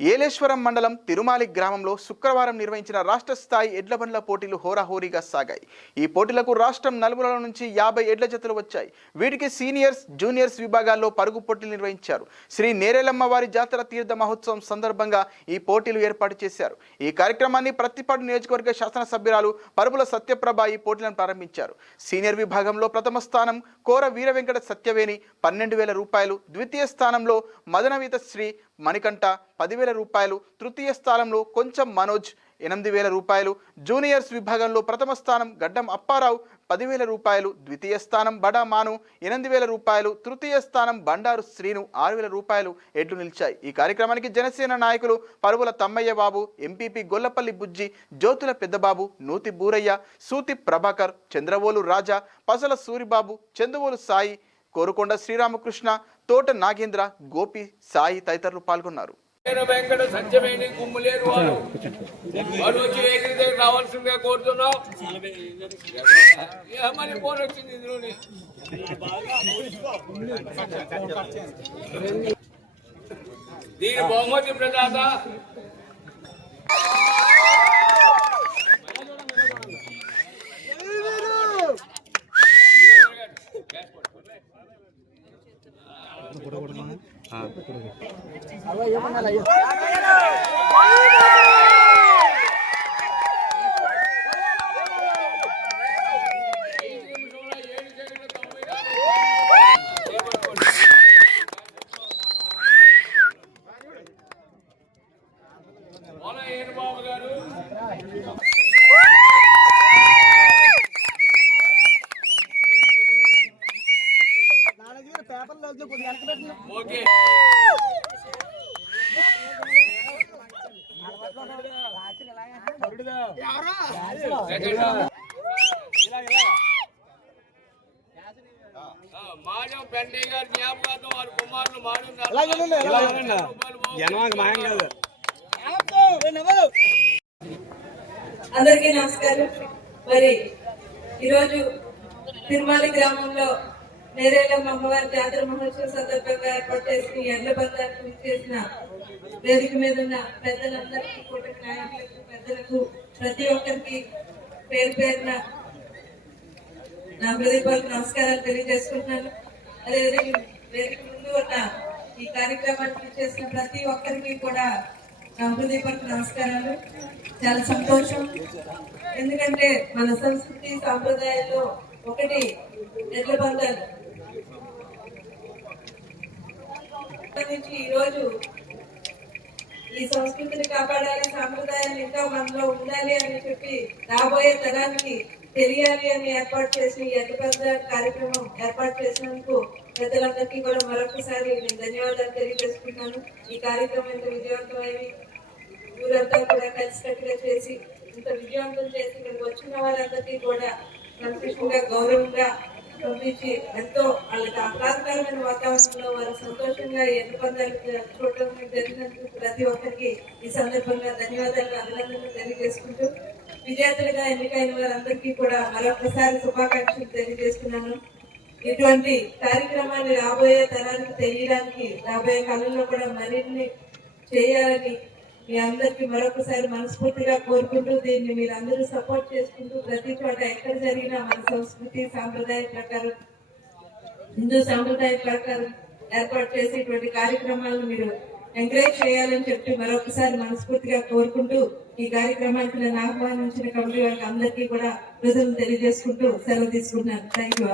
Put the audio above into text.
ఏలేశ్వరం మండలం తిరుమాలి గ్రామంలో శుక్రవారం నిర్వహించిన రాష్ట్ర స్థాయి ఎడ్లబండ్ల పోటీలు హోరాహోరీగా సాగాయి. ఈ పోటీలకు రాష్ట్రం నలుమూలల నుంచి యాభై ఎడ్ల జతలు వచ్చాయి. వీటికి సీనియర్స్ జూనియర్స్ విభాగాల్లో పరుగు పోటీలు నిర్వహించారు. శ్రీ నేరేలమ్మ వారి జాతర తీర్థ మహోత్సవం సందర్భంగా ఈ పోటీలు ఏర్పాటు చేశారు. ఈ కార్యక్రమాన్ని ప్రత్తిపాడు నియోజకవర్గ శాసనసభ్యురాలు పరుపుల సత్యప్రభ ఈ పోటీలను ప్రారంభించారు. సీనియర్ విభాగంలో ప్రథమ స్థానం కోర వీర వెంకట సత్యవేణి పన్నెండు వేల రూపాయలు ద్వితీయ స్థానంలో మదనవీత శ్రీ మణికంఠ పదివేల రూపాయలు తృతీయ స్థానంలో కొంచెం మనోజ్ ఎనిమిది వేల రూపాయలు జూనియర్స్ విభాగంలో ప్రథమ స్థానం గడ్డం అప్పారావు పదివేల రూపాయలు ద్వితీయ స్థానం బడా మాను ఎనిమిది వేల రూపాయలు తృతీయ స్థానం బండారు శ్రీను ఆరు వేల రూపాయలు ఎడ్లు నిలిచాయి. ఈ కార్యక్రమానికి జనసేన నాయకులు పరువుల తమ్మయ్య బాబు ఎంపీపీ గొల్లపల్లి బుజ్జి జ్యోతుల పెద్దబాబు నూతి బూరయ్య సూతి ప్రభాకర్ చంద్రవోలు రాజా పసల సూరిబాబు చందువోలు సాయి కోరుకొండ శ్రీరామకృష్ణ తోట నాగేంద్ర గోపి సాయి తదితరులు పాల్గొన్నారు. రావాల్సిందిగా కోరుతున్నాం. దీని బహుమతి ప్రదాత ఏనుబాబు గారు. ఓకే సెకండ్ గారి జ్ఞాపకార్థం వారి కుమారులు మాయం కాదు అందరికీ నమస్కారం. మరి ఈరోజు తిరుమల గ్రామంలో నేరేళ్ళమ్మ అమ్మవారి జాతర మహోత్సవం సందర్భంగా ఏర్పాటు చేసిన ఈ ఎడ్ల చేసిన వేదిక మీద ఉన్న పెద్దలందరికీ కూటమి నాయకులకు పెద్దలకు ప్రతి ఒక్కరికి పేరు పేరున నా హృదయపూర్వక నమస్కారాలు తెలియజేసుకుంటున్నాను. అదేవిధంగా వేదిక ముందు ఉన్న ఈ కార్యక్రమానికి చేసిన ప్రతి ఒక్కరికి కూడా నా హృదయపూర్వక నమస్కారాలు. చాలా సంతోషం. ఎందుకంటే మన సంస్కృతి సాంప్రదాయాల్లో ఒకటి ఎడ్ల బంధాలు. నుంచి ఈరోజు ఈ సంస్కృతిని కాపాడాలి సాంప్రదాయాన్ని ఇంకా మనలో ఉండాలి అని చెప్పి రాబోయే తరానికి తెలియాలి అని ఏర్పాటు చేసిన ఈ అతిపెద్ద కార్యక్రమం ఏర్పాటు చేసినందుకు పెద్దలందరికీ కూడా మరొకసారి నేను ధన్యవాదాలు తెలియజేసుకుంటున్నాను. ఈ కార్యక్రమం ఇంత విజయవంతమైంది. ఊరంతా కూడా కలిసికట్టుగా చేసి ఇంత విజయవంతం చేసి ఇక్కడికి వచ్చిన వారందరికీ కూడా సంతోషంగా గౌరవంగా పంపించి ఎంతో వాళ్ళకి ఆహ్లాదకరమైన వాతావరణంలో వారు సంతోషంగా ఎన్ని పందాలు చూడడం జరిగినందుకు ప్రతి ఒక్కరికి ఈ సందర్భంగా ధన్యవాదాలు అభినందనలు తెలియజేసుకుంటూ విజేతలుగా ఎన్నికైన వారందరికీ కూడా మరొకసారి శుభాకాంక్షలు తెలియజేస్తున్నాను. ఇటువంటి కార్యక్రమాన్ని రాబోయే తరానికి తెలియడానికి రాబోయే కాలంలో కూడా మరిన్ని చేయాలని మీ అందరికీ మరొకసారి మనస్ఫూర్తిగా కోరుకుంటూ దీన్ని మీరు అందరూ సపోర్ట్ చేసుకుంటూ ప్రతి చోట ఎక్కడ జరిగినా మన సంస్కృతి సాంప్రదాయ ప్రకారం హిందూ సాంప్రదాయ ప్రకారం ఏర్పాటు చేసి ఇటువంటి కార్యక్రమాలను మీరు ఎంకరేజ్ చేయాలని చెప్పి మరొకసారి మనస్ఫూర్తిగా కోరుకుంటూ ఈ కార్యక్రమానికి నేను ఆహ్వానించిన కమిటీ వారికి అందరికీ కూడా ప్రజలు తెలియజేసుకుంటూ సెలవు తీసుకుంటున్నాను. Thank you